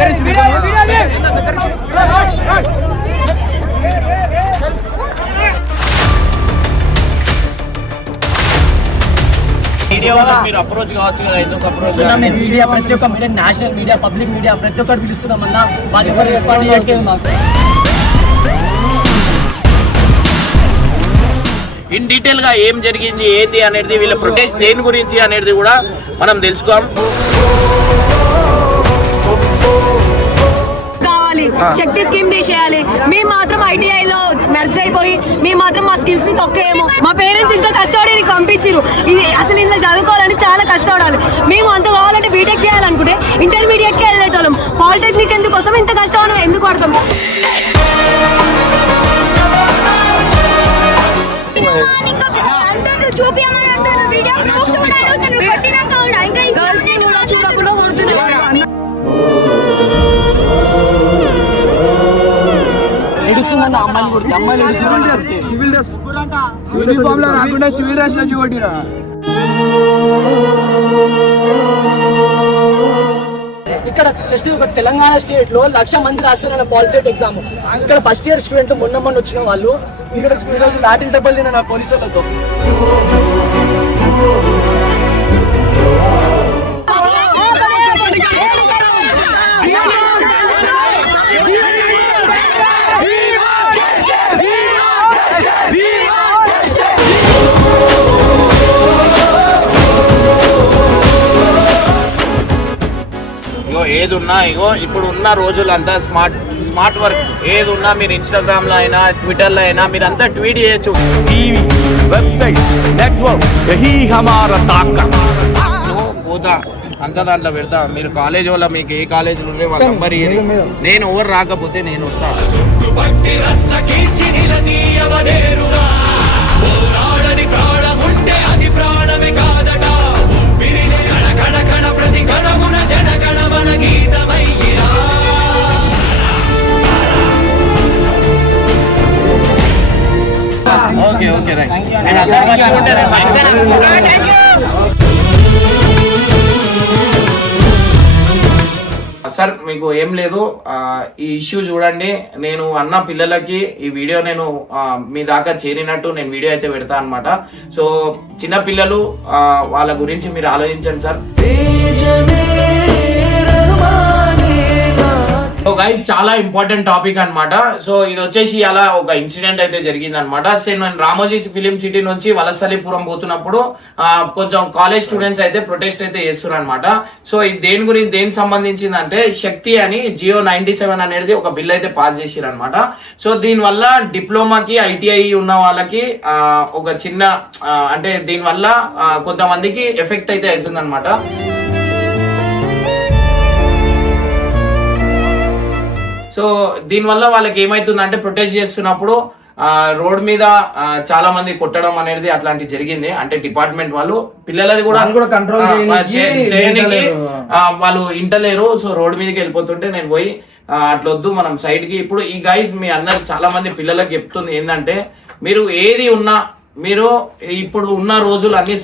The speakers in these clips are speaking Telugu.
మీడియా ప్రతి ఒక్క media national media public media ప్రతి ఒక్కరు పిలుస్తున్నామన్నా వాళ్ళు ఎవరు రెస్పాండ్ చేయట్లేదు మాకు. ఇన్ డీటెయిల్ గా ఏం జరిగింది ఏది అనేది వీళ్ళ ప్రొటెస్ట్ దేని గురించి అనేది కూడా మనం తెలుసుకోం. శక్తి స్కీమ్ తీసేయాలి. మేము మాత్రం ఐటీఐలో మెర్జ్ అయిపోయి మేము మాత్రం మా స్కిల్స్ ని తొక్కేమో. మా పేరెంట్స్ ఇంత కష్టపడి పంపించారు. ఇది అసలు ఇంట్లో చదువుకోవాలని చాలా కష్టపడాలి. మేము అంత కావాలంటే బీటెక్ చేయాలనుకుంటే ఇంటర్మీడియట్ కి వెళ్ళేటోళ్ళం. పాలిటెక్నిక్ ఎందుకోసం ఇంత కష్టం ఎందుకు పడతాం? చూడకుండా కొడుతున్నారు. ఇక్కడ జస్ట్ ఒక తెలంగాణ స్టేట్ లో 1,00,000 మంది రాస్తారన్న పాలిసెట్ ఎగ్జామ్. ఇక్కడ ఫస్ట్ ఇయర్ స్టూడెంట్ మొన్న వచ్చిన వాళ్ళు ఇక్కడ ఈరోజు లాటిల్ దెబ్బలు తిన్న పోలీసు వాళ్ళతో. ఏదున్నా ఇగో ఇప్పుడు ఉన్న రోజులంతా స్మార్ట్ వర్క్. ఏదున్నా మీరు ఇన్స్టాగ్రామ్ లో అయినా ట్విట్టర్ లో అయినా మీరు అంతా ట్వీట్ చేయొచ్చు. టీవీ వెబ్సైట్ నెట్వర్క్ యహీ హమారా తాకత్. పోతా అంతా దాంట్లో పెడతా. మీరు కాలేజ్ వల్ల మీకు ఏ కాలేజీలో ఉండే వాళ్ళ నంబర్ నేను ఎవరు రాకపోతే నేను వస్తాను. Okay okay right. సార్ మీకు ఏం లేదు, ఈ ఇష్యూ చూడండి. నేను అన్న పిల్లలకి ఈ వీడియో నేను మీ దాకా చేరినట్టు నేను వీడియో అయితే పెడతా అనమాట. సో చిన్న పిల్లలు వాళ్ళ గురించి మీరు ఆలోచించండి సార్. సో గైస్ చాలా ఇంపార్టెంట్ టాపిక్ అనమాట. సో ఇది వచ్చేసి అలా ఒక ఇన్సిడెంట్ అయితే జరిగింది అనమాట. సో నేను రామోజీ ఫిలిం సిటీ నుంచి వలసలిపురం పోతున్నప్పుడు కొంచెం కాలేజ్ స్టూడెంట్స్ అయితే ప్రొటెస్ట్ అయితే చేస్తున్నారు అనమాట. సో ఇది దేనికి సంబంధించిందంటే శక్తి అని జియో 97 అనేది ఒక బిల్ అయితే పాస్ చేసిరు అనమాట. సో దీనివల్ల డిప్లొమాకి ఐటీఐ ఉన్న వాళ్ళకి ఒక చిన్న అంటే దీనివల్ల కొంతమందికి ఎఫెక్ట్ అయితే అవుతుంది అనమాట. సో దీనివల్ల వాళ్ళకి ఏమైతుందంటే ప్రొటెస్ట్ చేస్తున్నప్పుడు రోడ్ మీద చాలా మంది కొట్టడం అనేది అట్లాంటివి జరిగింది. అంటే డిపార్ట్మెంట్ వాళ్ళు పిల్లలది కూడా చేయడానికి వాళ్ళు ఇంటలేరు. సో రోడ్ మీదకి వెళ్ళిపోతుంటే నేను పోయి అట్లొద్దు మనం సైడ్ కి. ఇప్పుడు ఈ గైస్ మీ అందరు చాలా మంది పిల్లలకు చెప్తుంది ఏంటంటే మీరు ఏది ఉన్నా మీరు ఇప్పుడు ఉన్న రోజులు అన్ని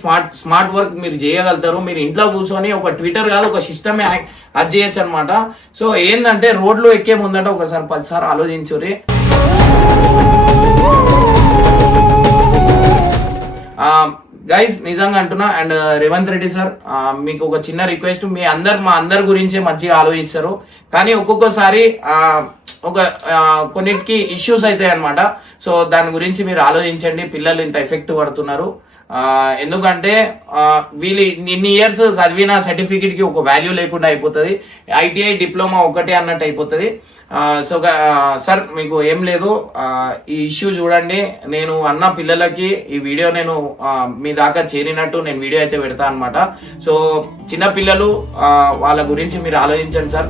స్మార్ట్ వర్క్ మీరు చేయగలుగుతారు. మీరు ఇంట్లో కూర్చొని ఒక ట్విట్టర్ కాదు ఒక సిస్టమే అది చేయొచ్చు అనమాట. సో ఏంటంటే రోడ్లు ఎక్కే ముందంటే ఒకసారి 10 సార్లు ఆలోచించురి. గైస్ నిజంగా అంటున్నా. అండ్ రేవంత్ రెడ్డి సార్ మీకు ఒక చిన్న రిక్వెస్ట్, మా అందరి గురించే మంచిగా ఆలోచిస్తారు కానీ ఒక్కొక్కసారి కొన్నిటికి ఇష్యూస్ అవుతాయి అనమాట. సో దాని గురించి మీరు ఆలోచించండి. పిల్లలు ఇంత ఎఫెక్ట్ పడుతున్నారు ఎందుకంటే వీళ్ళు ఇన్ని ఇయర్స్ చదివిన సర్టిఫికెట్ కి ఒక వాల్యూ లేకుండా అయిపోతుంది. ఐటీఐ డిప్లొమా ఒకటే అన్నట్టు అయిపోతుంది. సో సార్ మీకు ఏం లేదు, ఈ ఇష్యూ చూడండి. నేను అన్న పిల్లలకి ఈ వీడియో నేను మీ దాకా చేరినట్టు నేను వీడియో అయితే పెడతా అనమాట. సో చిన్న పిల్లలు వాళ్ళ గురించి మీరు ఆలోచించండి సార్.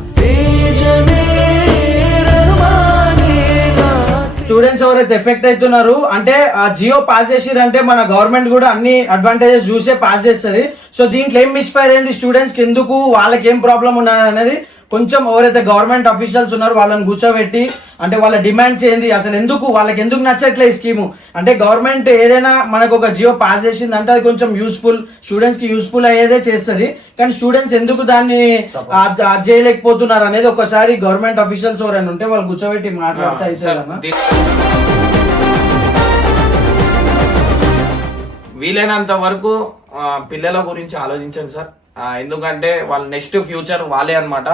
స్టూడెంట్స్ ఎవరైతే ఎఫెక్ట్ అవుతున్నారు అంటే ఆ జియో పాస్ చేసిరంటే మన గవర్నమెంట్ కూడా అన్ని అడ్వాంటేజెస్ చూసే పాస్ చేస్తుంది. సో దీంట్లో ఏం మిస్ఫైర్ అయింది స్టూడెంట్స్ కి, ఎందుకు వాళ్ళకి ఏం ప్రాబ్లం ఉన్నది అనేది కొంచెం ఎవరైతే గవర్నమెంట్ అఫీషియల్స్ ఉన్నారో వాళ్ళని కూర్చోబెట్టి అంటే వాళ్ళ డిమాండ్స్ ఏంది, అసలు ఎందుకు వాళ్ళకి ఎందుకు నచ్చట్లే ఈ స్కీము. అంటే గవర్నమెంట్ ఏదైనా మనకు ఒక జియో పాస్ చేసింది అంటే అది కొంచెం యూస్ఫుల్, స్టూడెంట్స్ కి యూస్ఫుల్ అయ్యేదే చేస్తుంది. కానీ స్టూడెంట్స్ ఎందుకు దాన్ని చేయలేకపోతున్నారు అనేది ఒకసారి గవర్నమెంట్ అఫీషియల్స్ ఎవరైనా ఉంటే వాళ్ళు కూర్చోబెట్టి మాట్లాడితే అయితే వీలైనంత వరకు పిల్లల గురించి ఆలోచించండి సార్. ఎందుకంటే వాళ్ళ నెక్స్ట్ ఫ్యూచర్ వాళ్ళే అన్నమాట.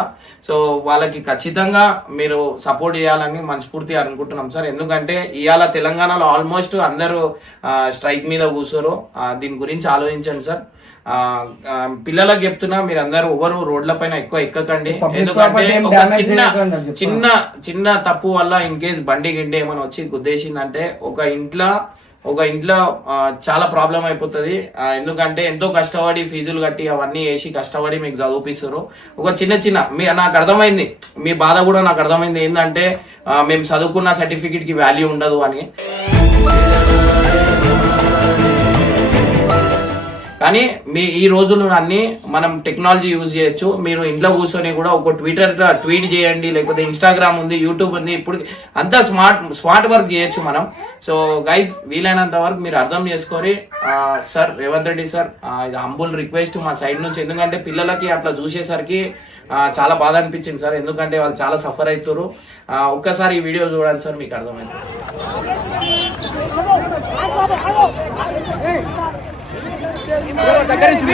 సో వాళ్ళకి ఖచ్చితంగా మీరు సపోర్ట్ చేయాలని మనస్ఫూర్తిగా అనుకుంటున్నాం సార్. ఎందుకంటే ఇవాళ తెలంగాణలో ఆల్మోస్ట్ అందరూ స్ట్రైక్ మీద కూర్చోరు. దీని గురించి ఆలోచించండి సార్. పిల్లలకు చెప్తున్నా, మీరు అందరూ ఎవరు రోడ్ల పైన ఎక్కువ ఎక్కకండి. ఎందుకంటే ఒక చిన్న తప్పు వల్ల ఇన్ కేస్ బండి గిండి ఏమైనా వచ్చి గుద్దేసిందంటే ఒక ఇంట్లో చాలా ప్రాబ్లం అయిపోతుంది. ఎందుకంటే ఎంతో కష్టపడి ఫీజులు కట్టి అవన్నీ వేసి కష్టపడి మీకు చదివిపిస్తారు. ఒక చిన్న నాకు అర్థమైంది, మీ బాధ కూడా నాకు అర్థమైంది. ఏంటంటే మేము చదువుకున్న సర్టిఫికెట్ కి వాల్యూ ఉండదు అని. కానీ ఈ రోజులు అన్ని మనం టెక్నాలజీ యూజ్ చేయొచ్చు. మీరు ఇంట్లో కూర్చొని కూడా ఒక ట్వీట్ చేయండి, లేకపోతే ఇన్స్టాగ్రామ్ ఉంది, యూట్యూబ్ ఉంది. ఇప్పుడు అంతా స్మార్ట్ వర్క్ చేయొచ్చు మనం. సో గైజ్, వీలైనంత వరకు మీరు అర్థం చేసుకొని సార్ రేవంత్ రెడ్డి సార్, ఇది హంబుల్ రిక్వెస్ట్ మా సైడ్ నుంచి. ఎందుకంటే పిల్లలకి అట్లా చూసేసరికి చాలా బాధ అనిపించింది సార్. ఎందుకంటే వాళ్ళు చాలా సఫర్ అవుతారు. ఒక్కసారి ఈ వీడియో చూడండి సార్, మీకు అర్థమైంది. దగ్గర నుంచి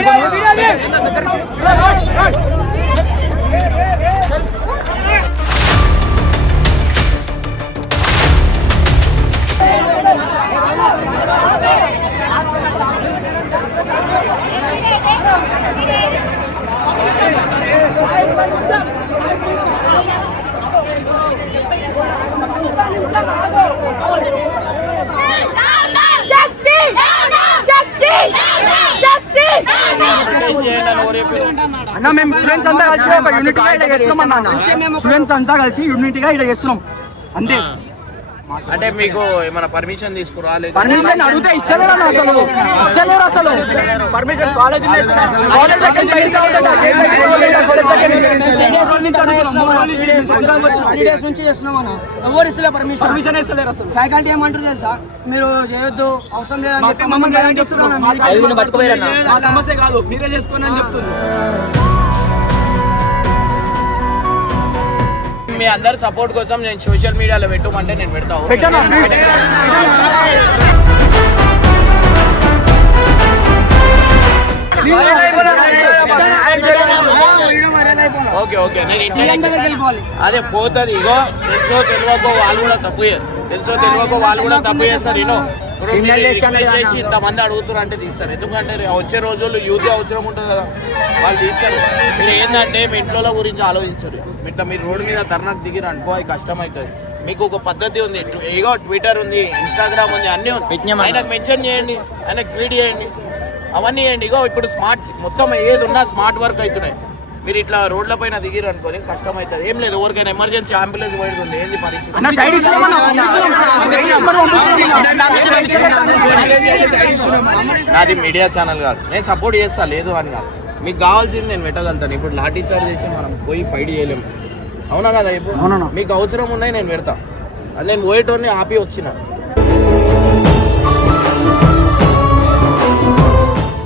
అన్న మేము స్టూడెంట్స్ అంతా కలిసి ఒక యూనిటీగా ఇలా చేస్తున్నాం అన్న. స్టూడెంట్స్ అంతా కలిసి యూనిటీగా ఇలా చేస్తున్నాం అంతే. అంటే మీకు ఏమైనా పర్మిషన్ తీసుకురావాలి? పర్మిషన్ అడిగితే ఇస్తలేరు అసలు పర్మిషన్ కాలేజ్ నుంచి చేస్తున్నాం అన్న. ఎవరు ఇస్తలే పర్మిషన్ ఇస్తలేరు అసలు. ఫ్యాకల్టీ ఏమంటారు తెలుసా, మీరు చేయొద్దు అవసరం లేదని చెప్పి మమ్మల్ని పట్టుకుపోయారు. మా సమస్య కాదు, మీరే చేసుకోండి అని చెప్తున్నారు. మీ అందరి సపోర్ట్ కోసం నేను సోషల్ మీడియాలో పెట్టమంటే నేను పెడతాను. ఓకే ఓకే, అదే పోతుంది. ఇగో తెలుసో తెలియకో వాళ్ళు కూడా తప్పు చేస్తారు. చేసి ఇంతమంది అడుగుతారు అంటే తీస్తారు. ఎందుకంటే వచ్చే రోజుల్లో యూత్ అవసరం ఉంటుంది కదా, వాళ్ళు తీస్తారు. మీరు ఏంటంటే మీ ఇంట్లో గురించి ఆలోచించరు. ఇట్లా మీరు రోడ్డు మీద ధర్నాకు దిగిరు అనుకో, అది కష్టం అవుతుంది. మీకు ఒక పద్ధతి ఉంది, ఏగో ట్విట్టర్ ఉంది, ఇన్స్టాగ్రామ్ ఉంది, అన్నీ ఉంది. ఆయనకు మెన్షన్ చేయండి, ఆయనకు ట్వీట్ చేయండి, అవన్నీ చేయండి. ఇగో ఇప్పుడు మొత్తం ఏది ఉన్నా స్మార్ట్ వర్క్ అవుతున్నాయి. మీరు ఇట్లా రోడ్ల పైన దిగిరు అనుకోని కష్టం అవుతుంది. ఏం లేదు, ఎవరికైనా ఎమర్జెన్సీ అంబులెన్స్ పడుతుంది, ఏంది పరిస్థితి? నాది మీడియా ఛానల్ కాదు, నేను సపోర్ట్ చేస్తా, లేదు అని కాదు. మీకు కావాల్సింది నేను పెట్టగలుగుతాను. ఇప్పుడు లాఠీ చార్జ్ చేసి మనం పోయి ఫైట్ చేయలేము, అవునా కదా? ఇప్పుడు మీకు అవసరం ఉన్నాయి, నేను పెడతా. అది నేను పోయేటోని ఆపి వచ్చిన.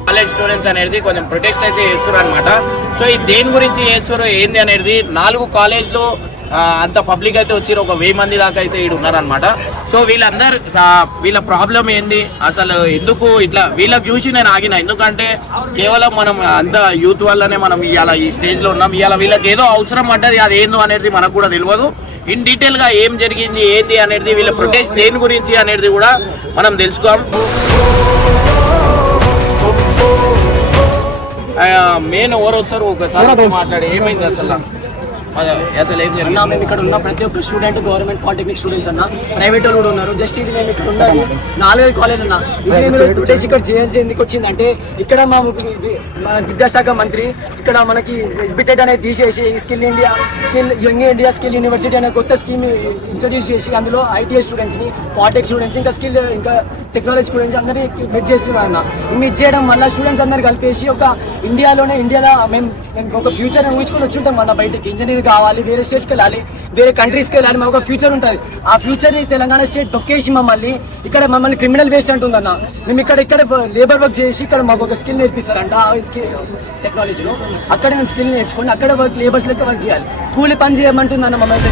కాలేజ్ స్టూడెంట్స్ అనేది కొంచెం ప్రొటెస్ట్ అయితే చేస్తారు అనమాట. సో ఈ దేని గురించి చేస్తారు ఏంది అనేది 4 కాలేజ్లో అంత పబ్లిక్ అయితే వచ్చి ఒక 1000 మంది దాకా అయితే ఇక్కడ ఉన్నారనమాట. సో వీళ్ళందరూ వీళ్ళ ప్రాబ్లం ఏంది, అసలు ఎందుకు ఇట్లా వీళ్ళకి చూసి నేను ఆగిన. ఎందుకంటే కేవలం మనం అంత యూత్ వల్లనే మనం ఇవాళ ఈ స్టేజ్లో ఉన్నాం. ఇవాళ వీళ్ళకి ఏదో అవసరం పడ్డది, అది ఏందో అనేది మనకు కూడా తెలియదు. ఇన్ డీటెయిల్గా ఏం జరిగింది ఏంటి అనేది, వీళ్ళ ప్రొటెస్ట్ దేని గురించి అనేది కూడా మనం తెలుసుకోం. మెయిన్ ఎవరు వస్తారు ఒకసారి మాట్లాడి ఏమైంది అసలు ఏం జరిగింది? మేము ఇక్కడ ఉన్న ప్రతి ఒక్క స్టూడెంట్ గవర్నమెంట్ పాలిటెక్నిక్ స్టూడెంట్స్ అన్న, ప్రైవేట్ వాళ్ళు కూడా ఉన్నారు. జస్ట్ ఇది మేము ఇక్కడ ఉన్నది 4 కాలేజ్ ఉన్నా. ప్రొటెస్ట్ ఇక్కడ చేయాల్సి ఎందుకు వచ్చిందంటే, ఇక్కడ మా విద్యాశాఖ మంత్రి ఇక్కడ మనకి ఎస్బిటెట్ అనేది తీసేసి యంగ్ ఇండియా స్కిల్ యూనివర్సిటీ అనే కొత్త స్కీమ్ ఇంట్రడ్యూస్ చేసి అందులో ఐటీఐ స్టూడెంట్స్ని, పాలిటెక్ స్టూడెంట్స్, ఇంకా టెక్నాలజీ స్టూడెంట్స్ అందరినీ మెచ్ చేస్తున్నారు అన్న. మెచ్ చేయడం వల్ల స్టూడెంట్స్ అందరు కలిపేసి ఒక ఇండియాలో మేము ఒక ఫ్యూచర్ ఊహించుకొని వచ్చి ఉంటాం అన్న. బయటకి ఇంజనీరింగ్ కావాలి, వేరే స్టేట్కి వెళ్ళాలి, వేరే కంట్రీస్కి వెళ్ళాలి, మాకు ఒక ఫ్యూచర్ ఉంటుంది. ఆ ఫ్యూచర్ని తెలంగాణ స్టేట్ తొక్కేసి మమ్మల్ని క్రిమినల్ వేస్ట్ అంటుందన్న. మేము ఇక్కడ లేబర్ వర్క్ చేసి ఇక్కడ మాకు ఒక స్కిల్ నేర్పిస్తారంట టెక్నాలజీలో. అక్కడ మేము స్కిల్ నేర్చుకొని అక్కడ వర్క్ లేబర్స్ లెక్క వర్క్ చేయాలి, కూలి పని చేయమంటుందన్న మమ్మల్ని.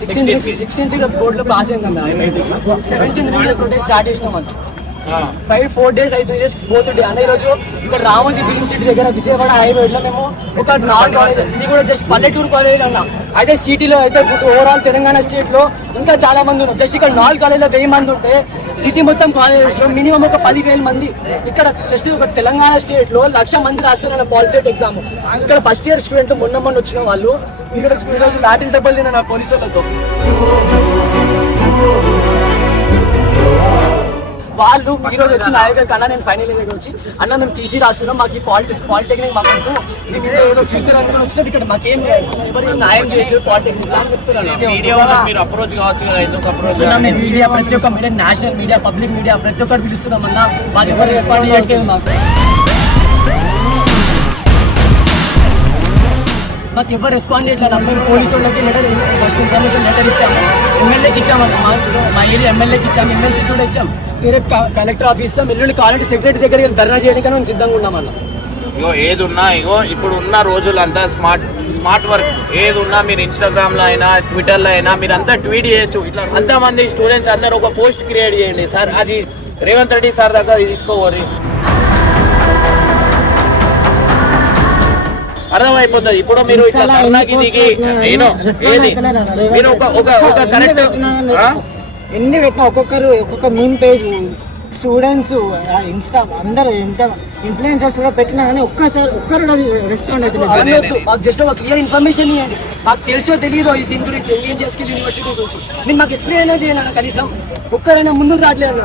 16th బోర్డులో పాస్ అయిందన్న, 17th స్టార్ట్ చేసినాం. 4 days అవుతుంది, 4th డే అన్న. ఈరోజు ఇక్కడ రామోజీ ఫిలిం సిటీ దగ్గర విజయవాడ హైవేలో మేము ఒక 4 కాలేజెస్, ఇది కూడా జస్ట్ పల్లెటూరు కాలేజ్ అన్న. అయితే సిటీలో అయితే ఓవరాల్ తెలంగాణ స్టేట్ లో ఇంకా చాలా మంది ఉన్నారు. జస్ట్ ఇక్కడ 4 కాలేజీలో 1000 మంది ఉంటే సిటీ మొత్తం కాలేజెస్ లో మినిమం ఒక 10,000 మంది. ఇక్కడ జస్ట్ ఒక తెలంగాణ స్టేట్ లో 1,00,000 మంది రాస్తారన్న పాలిసెట్ ఎగ్జామ్. ఇక్కడ ఫస్ట్ ఇయర్ స్టూడెంట్ మొన్న వచ్చిన వాళ్ళు ఇక్కడ ఈరోజు లాటిల్ దెబ్బలు తిన్న నా పోలీసు వాళ్ళతో. వాళ్ళు ఈరోజు వచ్చి నా దగ్గర కన్నా నేను ఫైనల్ ఇయర్ వచ్చి అన్న మేము టీసీ రాస్తున్నాం, మాకు ఈ పాలిటెక్నిక్ మాకు మేము ఏదో ఫ్యూచర్ అనుకుని వచ్చినట్టు ఇక్కడ మాకేం ఎవరు న్యాయం చేయట్లేదు పాలిటెక్నిక్ అని చెప్తున్నాను. మేము మీడియా ప్రతి ఒక్క media, national media, public media ప్రతి ఒక్కరు పిలుస్తున్నాం అన్న. మాకు ఎవరు రెస్పాండ్ చేయట్లేదు. మాకు ఎవరు రెస్పాండ్ చేయట్లేదు. మేము పోలీసు వాళ్ళకి ఫస్ట్ ఇన్ఫర్మేషన్ లెటర్ ఇచ్చాము, ఎమ్మెల్యేకి ఇచ్చామన్న. మా ఏరియా ఎమ్మెల్యేకి ఇచ్చాము, ఎమ్మెల్సీ కూడా ఇచ్చాం. వేరే కలెక్టర్ ఆఫీస్ ఎల్లుండి కావాలంటే సెక్రటరీ దగ్గర ధర్నా చేయడానికి మేము సిద్ధంగా ఉన్నామన్న. ఇగో ఏదున్నా ఇప్పుడు ఉన్న రోజులంతా స్మార్ట్ వర్క్ ఏదున్నా మీరు ఇన్స్టాగ్రామ్ లో అయినా ట్విట్టర్ లో అయినా మీరు అంతా ట్వీట్ చేయొచ్చు. ఇట్లా అంతమంది స్టూడెంట్స్ అందరూ ఒక పోస్ట్ క్రియేట్ చేయండి సార్, అది రేవంత్ రెడ్డి సార్ దగ్గర తీసుకోవాలి, అర్థమైపోతుంది. ఇప్పుడు మీరు ఇట్లా ధర్నాకి దిగి మీరు ఒక కరెక్ట్ ఎన్ని పెట్టినా ఒక్కొక్క మీమ్ పేజ్ స్టూడెంట్స్ ఇన్స్టా అందరూ ఎంత ఇన్ఫ్లుయెన్సర్స్ కూడా పెట్టినా కానీ ఒక్కరు రెస్పాండ్ అవుతుంది. మాకు జస్ట్ ఒక క్లియర్ ఇన్ఫర్మేషన్ ఇవ్వండి, మాకు తెలిసో తెలియదో దీని గురించి ఇండియన్ స్కిల్ యూనివర్సిటీ గురించి మీరు మాకు ఎక్స్ప్లెయిన్ అయినా చేయాలన్నా. కనీసం ఒక్కరైనా ముందుకు రావట్లేదు.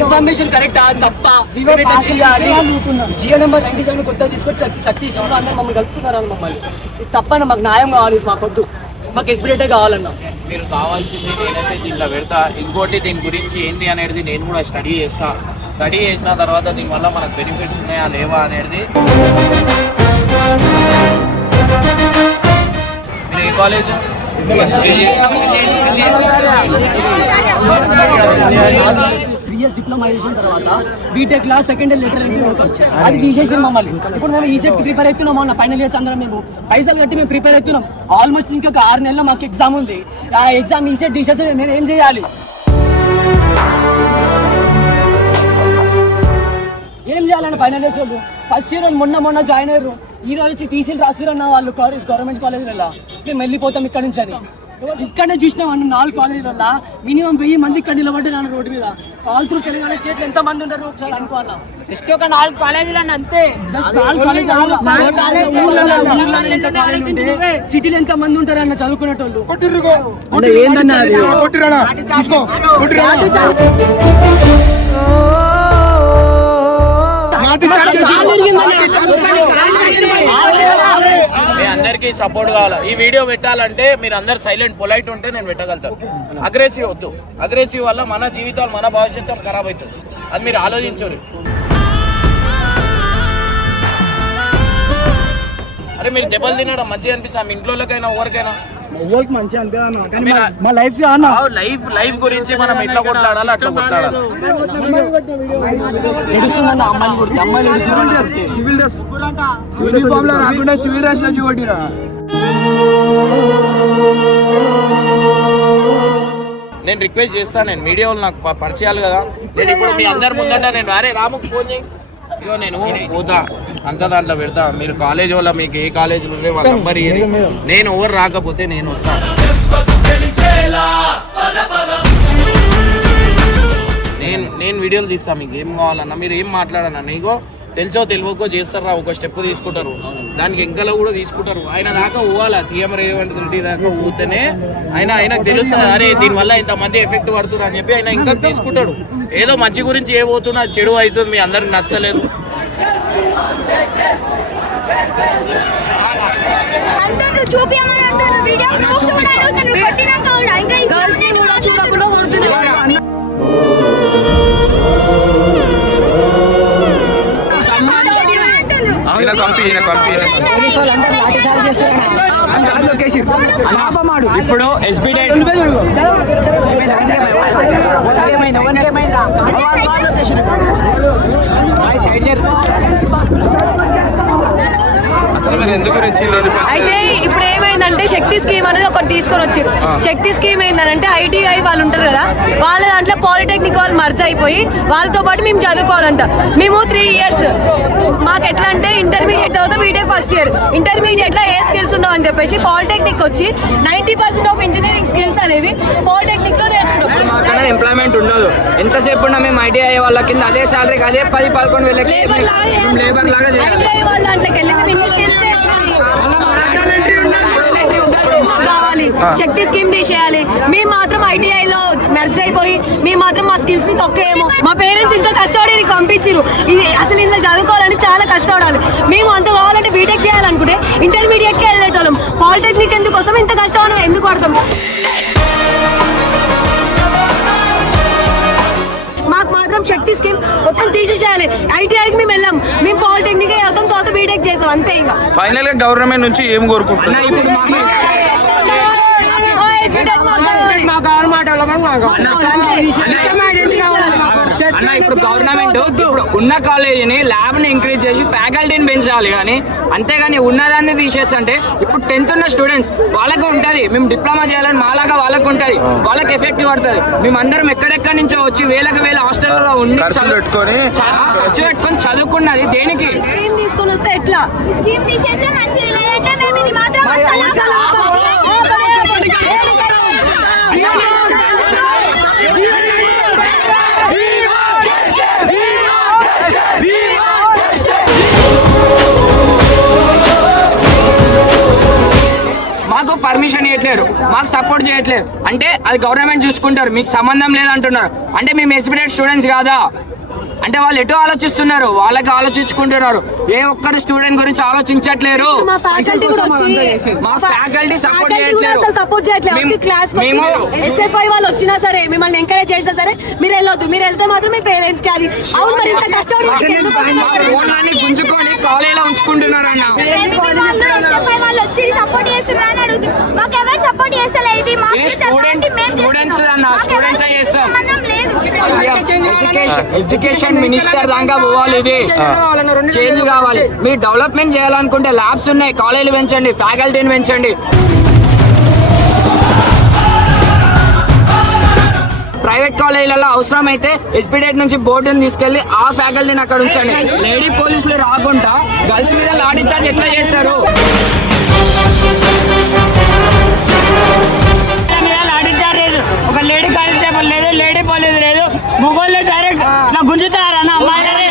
ఇన్ఫర్మేషన్ కరెక్టా తప్ప జియో నెంబర్ 97 కొత్తగా తీసుకొచ్చి సతీశ్వరంలో అందరూ మమ్మల్ని కలుపుతున్నారు. మమ్మల్ని తప్పన మాకు న్యాయం కావాలి, మాకొద్దు, మాకు ఎస్పిరేటే కావాలన్నా. మీరు కావాల్సింది నేనైతే దీంట్లో పెడతా. ఇంకోటి దీని గురించి ఏంది అనేది నేను కూడా స్టడీ చేసిన తర్వాత దీనివల్ల మనకు బెనిఫిట్స్ ఉన్నాయా లేవా అనేది. మీరు ఏ కాలేజ్? 3 years డిప్లొమా చేసిన తర్వాత బీటెక్ లా సెకండ్ ఇయర్ లెటర్ ఎంట్రీ కొడుకోవచ్చు, అది తీసేసి మమ్మల్ని. ఇప్పుడు మేము ఈసెట్ ప్రిపేర్ అవుతున్నాం అన్న. ఫైనల్ ఇయర్స్ అందరం మేము పైసలు కట్టి మేము ప్రిపేర్ అవుతున్నాం. ఆల్మోస్ట్ ఇంకా 6 నెలల్లో మాకు ఎగ్జామ్ ఉంది. ఆ ఎగ్జామ్ ఈసెట్ తీసేస్తే మేము ఏం చేయాలి? ఏం చేయాలని ఫైనల్ ఇయర్స్ వాళ్ళు ఫస్ట్ ఇయర్ వాళ్ళు మొన్న జాయిన్ అయ్యారు. ఈ రోజు వచ్చి టీసీలు రాస్తున్నారు వాళ్ళు గవర్నమెంట్ కాలేజీలలో. మేము వెళ్ళిపోతాం ఇక్కడ నుంచి అని ఇక్కడనే చూసినాం అన్న. 4 కాలేజీలలో మినిమం 1000 మంది ఇక్కడ నిలబడ్డారు రోడ్డు మీద. ఆల్ త్రూ తెలంగాణ స్టేట్ లో ఎంత మంది ఉంటారు ఒకసారి అనుకోవాలా. జస్ట్ ఒక 4 కాలేజీలు అంతే. సిటీలో ఎంత మంది ఉంటారు అన్న చదువుకునేటోళ్ళు. ఏంటన్నా అందరికి సపోర్ట్ కావాలి. ఈ వీడియో పెట్టాలంటే మీరు అందరు సైలెంట్ పొలైట్ ఉంటే నేను పెట్టగలుగుతాను. అగ్రెసివ్ వద్దు. అగ్రెసివ్ వల్ల మన జీవితాలు మన భవిష్యత్తు ఖరాబ్ అవుతుంది. అది మీరు ఆలోచించరు. అరే మీరు దెబ్బలు తినడం మంచిగా అనిపిస్తా మీ ఇంట్లోకైనా ఎవరికైనా మంచిగా అనిపి మా లైఫ్ గురించి మనం ఎట్లా కొట్లాడాలి అట్లా కొట్లాడాలి. సివిల్ డ్రెస్ లో చూడరా. నేను రిక్వెస్ట్ చేస్తాను. నేను మీడియా వాళ్ళు నాకు పరిచయాలు కదా. నేను ఇప్పుడు మీ అందరి ముందట నేను అరే రాముకు ఫోన్ చేయి, ఇగో నేను పోతా అంత దాంట్లో పెడతా. మీరు కాలేజ్ వల్ల మీకు ఏ కాలేజీలు ఉన్నాయి వాళ్ళ నంబర్ నేను ఎవరు రాకపోతే నేను వస్తాను. నేను వీడియోలు తీస్తాను. మీకు ఏం కావాలన్నా మీరు ఏం మాట్లాడన్నా ఇగో తెలుసో తెలియకో చేస్తారా ఒక స్టెప్ తీసుకుంటారు, దానికి ఎంకలో కూడా తీసుకుంటారు. ఆయన దాకా పోవాలా సీఎం రేవంత్ రెడ్డి దాకా పోతేనే ఆయనకు తెలుస్తుంది అరే దీనివల్ల ఇంతమంది ఎఫెక్ట్ పడుతున్నారు అని చెప్పి ఆయన ఇంకా తీసుకుంటాడు. ఏదో మంచి గురించి ఏ పోతున్నా చెడు అవుతుంది మీ అందరికి నచ్చలేదు. ఇప్పుడు ఎస్బిడే అయితే ఇప్పుడు ఏమైందంటే శక్తి స్కీమ్ అనేది ఒకటి తీసుకొని వచ్చారు. శక్తి స్కీమ్ ఏంటంటే ఐటీఐ వాళ్ళు ఉంటారు కదా, వాళ్ళ దాంట్లో పాలిటెక్నిక్ వాళ్ళు మర్జ్ అయిపోయి వాళ్ళతో పాటు మేము చదువుకోవాలంట. మేము 3 years మాకు ఎట్లా అంటే ఇంటర్మీడియట్ తర్వాత బీటెక్ ఫస్ట్ ఇయర్, ఇంటర్మీడియట్ లో ఏ స్కిల్స్ ఉండవు అని చెప్పేసి పాలిటెక్నిక్ వచ్చి 90% ఆఫ్ ఇంజనీరింగ్ స్కిల్స్ అనేవి పాలిటెక్నిక్ లో నేర్చుకుంటాం. ఎంప్లాయ్మెంట్ ఉండదు. ఎంతసేపు ఉన్నా మేము ఐటీఐ వాళ్ళ కింద అదే సాలరీకి అదే 10-11 వేలకి లేబర్ లాగా ఐటీఐ వాళ్ళ దాంట్లోకి వెళ్ళి మేము ఇన్ని స్కిల్స్ కావాలి. శక్తి స్కీమ్ తీసేయాలి. మేము మాత్రం ఐటీఐలో మెర్జ్ అయిపోయి మేము మాత్రం మా స్కిల్స్ ని తొక్కేమో. మా పేరెంట్స్ ఇంత కష్టపడి పంపించారు. ఇది అసలు ఇంట్లో చదువుకోవాలని చాలా కష్టపడాలి. మేము అంత కావాలంటే బీటెక్ చేయాలనుకుంటే ఇంటర్మీడియట్ కి వెళ్ళేటోళ్ళం. పాలిటెక్నిక్ ఎందుకోసం ఇంత కష్టపడడం ఎందుకు పడతాం? మాకు మాత్రం శక్తి స్కీమ్ మొత్తం తీసేసేయాలి. ఐటీఐకి మేము వెళ్ళాం, మేము పాలిటెక్నిక్ అవుతాం, తర్వాత బీటెక్ చేసాం, అంతే. ఇంకా ఫైనల్ గా గవర్నమెంట్ నుంచి ఏం కోరుకుంటున్నారు? అన్న ఇప్పుడు గవర్నమెంట్ ఇప్పుడు ఉన్న కాలేజీని ల్యాబ్ ని ఇంక్రీజ్ చేసి ఫ్యాకల్టీని పెంచాలి, కానీ అంతేగాని ఉన్నదాన్ని తీసేస్తుంటే ఇప్పుడు 10th ఉన్న స్టూడెంట్స్ వాళ్ళకు ఉంటది, మేము డిప్లొమా చేయాలని మాలాగా వాళ్ళకు ఉంటది, వాళ్ళకి ఎఫెక్ట్ పడుతుంది. మేము అందరం ఎక్కడెక్కడి నుంచో వచ్చి వేలకు వేల హాస్టల్లో ఉండి ఖర్చు పెట్టుకొని చదువుకున్నది దేనికి? స్కీమ్ తీసుకొని వస్తే ఎట్లా? స్కీమ్ తీసేస్తే మంచిది, లేదంటే మేము ఇది మాత్రం మాకు పర్మిషన్ ఇవ్వట్లేరు, మాకు సపోర్ట్ చేయట్లేరు. అంటే అది గవర్నమెంట్ చూసుకుంటారు, మీకు సంబంధం లేదంటున్నారు. అంటే మేము ఎస్బిటెడ్ స్టూడెంట్స్ కాదా? అంటే వాళ్ళు ఎటు ఆలోచిస్తున్నారు, వాళ్ళకి ఆలోచించుకుంటున్నారు. ఏ ఒక్కరు స్టూడెంట్ గురించి ఆలోచించట్లేరు. మా ఫ్యాకల్టీ కూడా వచ్చి మా ఫ్యాకల్టీ సపోర్ట్ చేయట్లేదు. సపోర్ట్ చేయట్లేదు. వచ్చి క్లాస్ ఎస్ఎఫ్ఐ వాళ్ళు వచ్చినా సరే, మిమ్మల్ని ఎంకరేజ్ చేసినా సరే మీరు వెళ్ళొద్దు, మీరు వెళ్తే మాత్రం మీ పేరెంట్స్ కి అది అవును. మరి ఇంత కష్టపడి గుంజుకొని కాలేజీలో ఉంచుకుంటున్నారు అన్న. వాళ్ళు వచ్చి సపోర్ట్ చేస్తున్నారు అని అడుగుతుంది. మాకు ఎవరు సపోర్ట్ చేస్తలేదు. స్టూడెంట్స్ అన్న, స్టూడెంట్స్ చేస్తాం. ఎడ్యుకేషన్ మినిస్టర్ దాకా పోవాలి, ఇది చేంజ్ కావాలి. మీరు డెవలప్మెంట్ చేయాలనుకుంటే ల్యాబ్స్ ఉన్నాయి, కాలేజీలు పెంచండి, ఫ్యాకల్టీని పెంచండి. ప్రైవేట్ కాలేజీలలో అవసరం అయితే ఎస్పీడేట్ నుంచి బోర్డుని తీసుకెళ్లి ఆ ఫ్యాకల్టీని అక్కడ ఉంచండి. లేడీ పోలీసులు రాకుండా గర్ల్స్ మీద లాఠీ చార్జ్ ఎట్లా చేస్తారు? ఒక లేడీ కానిస్టేబుల్ లేదు, లేడీ పోలీసు లేదు, మొగోళ్ళు డైరెక్ట్ ఇట్లా గుంజుతారన్న అమ్మాయిలని.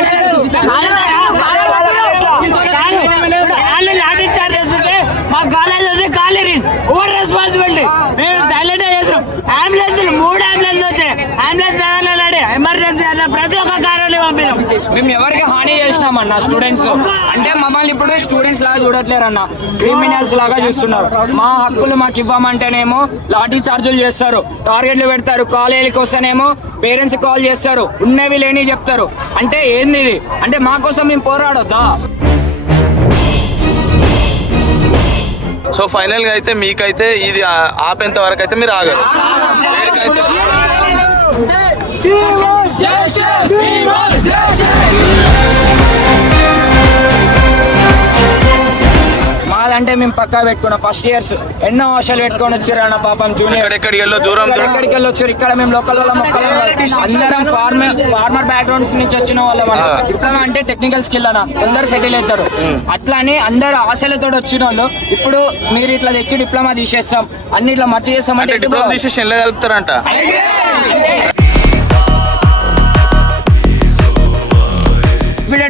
వాళ్ళు లాఠీ చార్జ్ చేస్తుంటే మా కాలేజ్ వచ్చి ఖాళీ ఓవర్ రెస్పాన్సిబిలిటీ. మేము సైలెంట్ చేసాం. అంబులెన్స్ 3 అంబులెన్స్ వచ్చాయి. అంబులెన్స్ ఎమర్జెన్సీ అన్న ప్రతి ఒక్క కార్యాలయం పంపినాం. మేము ఎవరికి హాని చేసినామన్న స్టూడెంట్స్? అంటే మమ్మల్ని ఇప్పుడు స్టూడెంట్స్ లాగా చూడట్లేరు అన్న, క్రిమినల్స్ లాగా చూస్తున్నారు. మా హక్కులు మాకు ఇవ్వమంటేనేమో లాఠీ చార్జులు చేస్తారు, టార్గెట్లు పెడతారు. కాలేజీకి వస్తేనేమో పేరెంట్స్ కాల్ చేస్తారు, ఉన్నవి లేని చెప్తారు. అంటే ఏంది ఇది? అంటే మా కోసం మేము పోరాడొద్దా? సో ఫైనల్ గా అయితే మీకైతే ఇది ఆపేంత వరకు అయితే మీరు ఆగరు. మాదంటే మేము పక్కా పెట్టుకున్నాం. ఫస్ట్ ఇయర్స్ ఎన్నో ఆశలు పెట్టుకొని వచ్చారు అన్న పాపం జూనియర్. ఎక్కడికి వెళ్ళి వచ్చారు. ఇక్కడ మేము లోకల్ వాళ్ళ మొక్కలు అందరం ఫార్మర్ బ్యాక్గ్రౌండ్స్ నుంచి వచ్చిన వాళ్ళం అన్న. డిప్లొమా అంటే టెక్నికల్ స్కిల్ అన్న, అందరు సెటిల్ అవుతారు. అట్లా అని అందరు ఆశలతో వచ్చిన వాళ్ళు ఇప్పుడు మీరు ఇట్లా తెచ్చి డిప్లొమా తీసేస్తాం అన్ని ఇట్లా మర్చి చేస్తాం అంటే డిప్లొమా తీసేసి ఎలా కలుపుతారంట?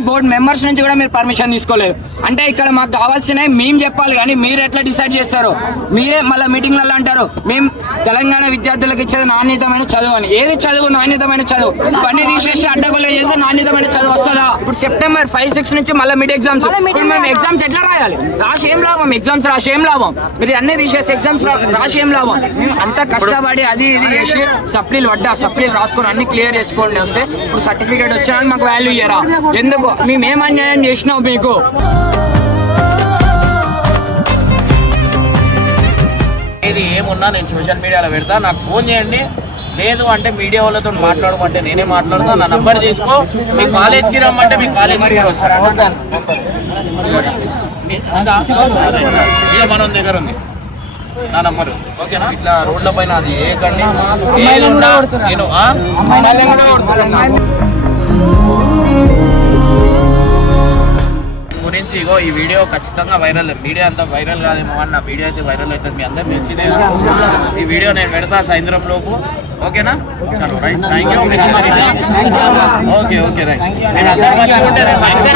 బోర్డు మెంబర్స్ నుంచి కూడా మీరు పర్మిషన్ తీసుకోలేదు. అంటే ఇక్కడ మాకు కావాల్సినవి మేము చెప్పాలి, కానీ మీరు ఎట్లా డిసైడ్ చేస్తారు? మీరే మళ్ళీ మీటింగ్లలో అంటారు మేము తెలంగాణ విద్యార్థులకు ఇచ్చేది నాణ్యతమైన చదువు అని. ఏది చదువు? నాణ్యతమైన చదువు. ఇవన్నీ తీసేసి అడ్డగోలు చేసి నాణ్యతమైన చదువు వస్తుందా? ఇప్పుడు September 5-6 నుంచి మళ్ళీ మిడ్ ఎగ్జామ్స్. మేము ఎగ్జామ్స్ ఎట్లా రాయాలి? రాసి ఏం లాభం? ఎగ్జామ్స్ రాసి ఏం లాభం? మీరు అన్నీ తీసేసి ఎగ్జామ్స్ రాసి ఏం లాభం? అంత కష్టపడి అది ఇది చేసి సప్లీలు రాసుకొని అన్ని క్లియర్ చేసుకోండి వస్తే ఇప్పుడు సర్టిఫికేట్ వచ్చాయని మాకు వాల్యూ ఇయ్యరా? ఎందుకు? మేమేం అన్యాయం చేసినావు మీకు? ఇది ఏమున్నా నేను సోషల్ మీడియాలో పెడతా, నాకు ఫోన్ చేయండి. లేదు అంటే మీడియా వాళ్ళతో మాట్లాడమంటే నేనే మాట్లాడతా. నా నంబర్ తీసుకో, మీ కాలేజ్కి రమ్మంటే మీ కాలేజ్కి కూడా వస్తాను. మన దగ్గర ఉంది నా నంబరు, ఓకేనా? ఇట్లా రోడ్ల పైన అది ఏకండి ఏదున్నా నేను గురించి ఇగో ఈ వీడియో ఖచ్చితంగా వైరల్. మీడియా అంతా వైరల్ కాదేమో అన్న, వీడియో అయితే వైరల్ అవుతుంది, మీ అందరు తెలిసిందే. ఈ వీడియో నేను పెడతా సాయంత్రం లోపు, ఓకేనా? చలో right, thank you. Okay okay right. నేను అందరూ మంచిగా ఉంటే నేను మంచిగా